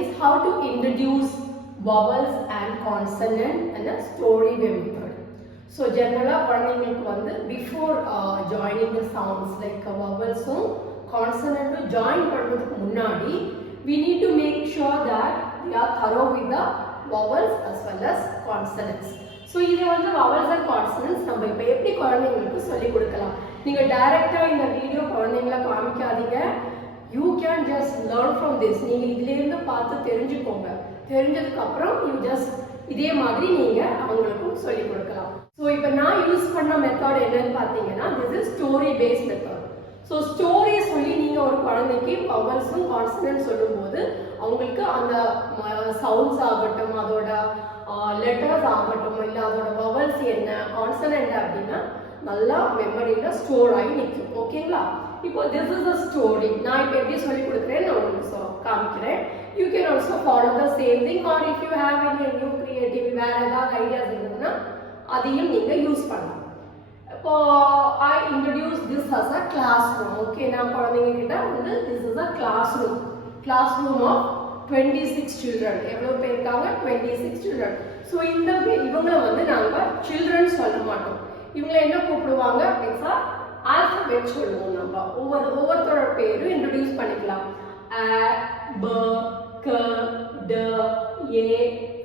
is how to introduce vowels and consonant and a story method. So generally குழந்தைங்களுக்கு வந்து before joining the sounds like vowels consonant join பண்றதுக்கு முன்னாடி we need to make sure that we are thorough with the vowels as well as consonants. So இது வந்து vowels and consonants நம்ம இப்ப எப்படி குழந்தைங்களுக்கு சொல்லி கொடுக்கலாம். நீங்க டைரக்ட்டா இந்த வீடியோ குழந்தைகளை காமிக்காதீங்க. You can just learn from this. நீங்க இதில இருந்து பார்த்து தெரிஞ்சுக்கோங்க. தெரிஞ்சதுக்கு அப்புறம் you just இதே மாதிரி நீங்க அவங்களுக்கு சொல்லி கொடுக்கலாம். So இப்போ நான் யூஸ் பண்ண மெத்தட் என்னன்னு பாத்தீங்கன்னா this is story based method. So story சொல்லி நீங்க ஒரு குழந்தைக்கு vowels and consonants சொல்லும்போது அவங்களுக்கு அந்த சவுண்ட்ஸ் ஆகட்டும் அதோட லெட்டர்ஸ் ஆகட்டும் இல்ல அதோட vowels என்ன consonant அப்படினா நல்லா மெமரியில ஸ்டோர் ஆகி நிக்கும். ஓகேங்களா? இப்போ this is a story. நான் இப்போ எப்படி சொல்லி கொடுக்கிறேன் நான் உங்களுக்கு காமிக்கிறேன். You can also follow the same thing or if you have any new creative வேற ஏதாவது ஐடியாஸ் இருந்ததுன்னா அதையும் நீங்க யூஸ் பண்ணலாம். இப்போ I introduce this as a classroom. Okay நான் குழந்தைங்க கிட்ட வந்து this is a classroom of 26 children. எவ்வளவு பேர் இருக்காங்க? 26 children. So இந்த இவங்கள வந்து நாங்க children சொல்ல மாட்டோம். இவங்கள என்ன கூப்பிடுவாங்க? எக்ஸா ஆல்பபெட் சொல்லுவோம். நம்ம ஒவ்வொருத்தரோட பேரும் இன்ட்ரோடியூஸ் பண்ணிக்கலாம். a b k d a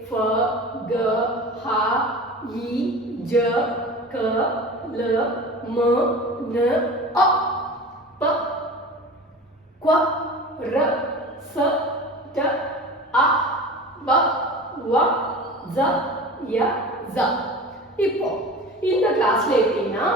f g h i j k l m n o p q r s t a b w z y z. இப்போ இந்த கிளாஸ்ல எப்படின்னா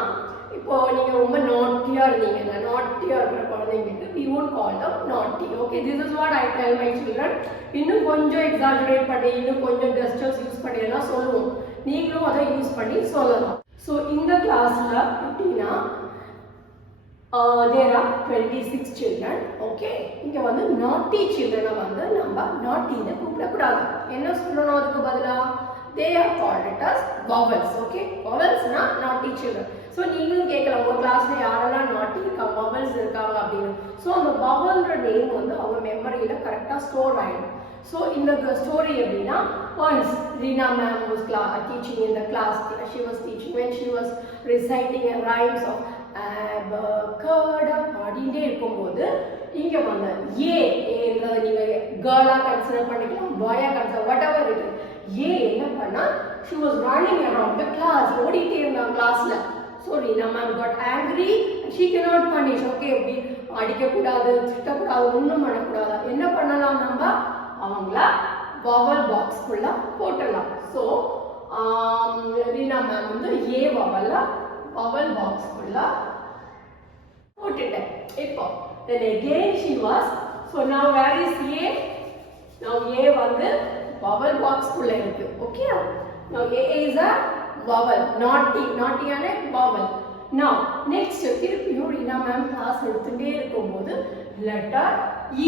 இப்போ நீங்க ரொம்ப நாட்டியா இருந்தீங்கன்னா நாட்டியா இருக்கிற குழந்தைங்களுக்கு we won't call them naughty. Okay, this is what I tell my children. இன்னும் கொஞ்சம் எக்ஸாஜரேட் பண்ணி இன்னும் கொஞ்சம் கெஸ்டர்ஸ் யூஸ் பண்ணி எல்லாம் சொல்லுவோம். நீங்களும் அதை யூஸ் பண்ணி சொல்லலாம். ஸோ இந்த கிளாஸ்ல எப்படின்னா there are 26 children. Okay, இங்க வந்து naughty children வந்து நம்ம naughty-னு கூப்பிடக்கூடாது. என்ன சொல்லணும் அதுக்கு பதிலா? They are called it as vowels. Okay, vowels na naughty children. So நீங்களும் கேட்கலாம் உங்க கிளாஸ்ல யாரெல்லாம் naughty இருக்காங்க vowels இருக்காங்க அப்படின்னு. So அந்த vowelன்ற நேம் வந்து அவங்க மெமரியில கரெக்டா ஸ்டோர் ஆயிடும். So இந்த ஸ்டோரி எப்படின்னா once Rina ma'am was teaching in the class. She was teaching when she was reciting a rhymes of abacada பாடிட்டே இருக்கும்போது இங்க வந்து ஏன்றத நீங்க கேர்ளா கன்சிடர் பண்ணிக்கலாம் பாயா கன்சிடர் whatever it is. என்ன பண்ணா she was running around the class ஓடிட்டே இருந்தா கிளாஸ்ல. So Rina ma'am got angry and she cannot punish. Okay, அடிக்க கூடாது திட்ட கூடாது ஒண்ணும் பண்ண கூடாது. என்ன பண்ணலாம் நம்ம அவங்கள vowel box குள்ள போடலாம். So Rina ma'am வந்து ஏ vowel box குள்ள போட்டுட்டேன். இப்போ then again she was so now where is A? Now A வந்து vowel box குள்ள இருக்கு. Okay, now A is a vowel. naughty ஆன vowel. Now next திருப்பியும் Rina ma'am class எடுத்துட்டே இருக்கும்போது letter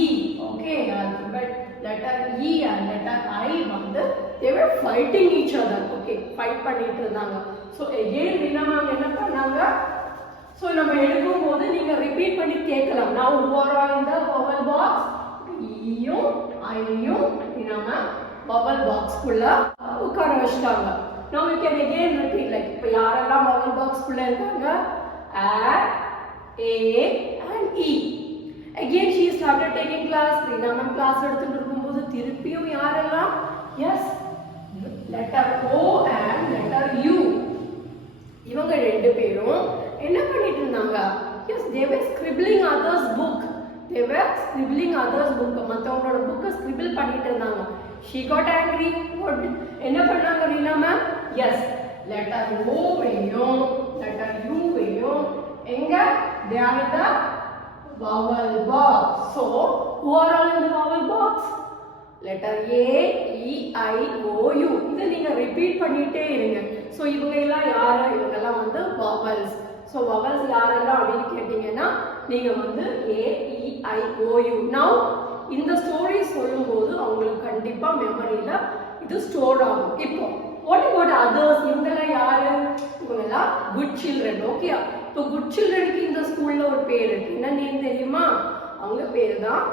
E. Okay, alphabet letter E and letter I வந்து they were fighting each other. Okay, fight பண்ணிட்டு இருந்தாங்க. So again Rina ma'am என்ன பண்ணாங்க? So நம்ம எழுதும்போது நீங்க ரிப்பீட் பண்ணி கேட்கலாம். Now who are in the vowel box? E-யும் I-யும் Rina ma'am vowel box குள்ள உட்கார வச்சிட்டாங்க. Now you can again repeat like இப்ப யாரெல்லாம் vowel box குள்ள இருக்காங்க? A, and E. Again she started taking class. Rina ma'am class எடுத்துட்டு இருக்கும்போது திருப்பியும் யாரெல்லாம்? Yes, letter O and letter U. இவங்க ரெண்டு பேரும் என்ன பண்ணிட்டு இருந்தாங்க? Yes, they were scribbling others book. மத்தவங்களோட book scribble பண்ணிட்டு இருந்தாங்க. She got angry. என்ன பண்ணாங்க Rina ma'am? Yes, letter O வேயும் letter U வேயும் எங்க? They are in the vowel box. So who are all in the vowel box? Letter A, E, I, O, U. இதை நீங்க repeat பண்ணிட்டே இருங்க. So இவங்க எல்லாம் யாரு? இவங்க எல்லாம் வந்து vowels. So vowels யாரெல்லாம் அப்படின்னு கேட்டீங்கன்னா நீங்க வந்து A, E, I, O, U. Now இந்த ஸ்டோரி சொல்லும்போது அவங்களுக்கு கண்டிப்பா மெமரியில இது ஸ்டோர் ஆகும். இப்போ what about others? இவங்கெல்லாம் யாரு? இவங்கெல்லாம் good children. ஓகே, இப்போ good childrenக்கு இந்த ஸ்கூல்ல ஒரு பேர் இருக்கு. என்ன நேம் தெரியுமா? அவங்க பேரு தான்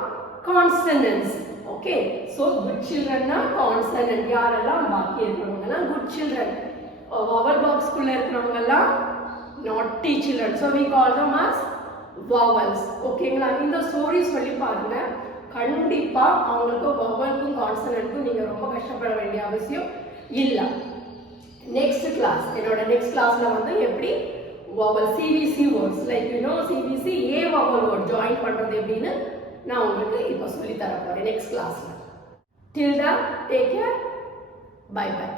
consonants. ஓகே ஸோ குட் சில்ட்ரன்னா கான்சனன்ட் யாரெல்லாம் பாக்கி இருக்கிறவங்கலாம் குட் சில்ட்ரன் வவல் பாக்ஸ்குள்ள இருக்கிறவங்கலாம் naughty children so we call them as vowels ஓகேங்களா இந்த ஸ்டோரி சொல்லி பாருங்க கண்டிப்பா அவங்களுக்கு வவலுக்கும் கான்சனன்ட்க்கும் நீங்க ரொம்ப கஷ்டப்பட வேண்டிய அவசியம் இல்ல நெக்ஸ்ட் கிளாஸ் என்னோட நெக்ஸ்ட் கிளாஸ்ல வந்து எப்படி vowel CVC words like you know CVC A vowel word join பண்றது எப்படின்னு நான் உங்களுக்கு இப்போ சொல்லி தர போறேன் நெக்ஸ்ட் கிளாஸ்ல till then take care bye bye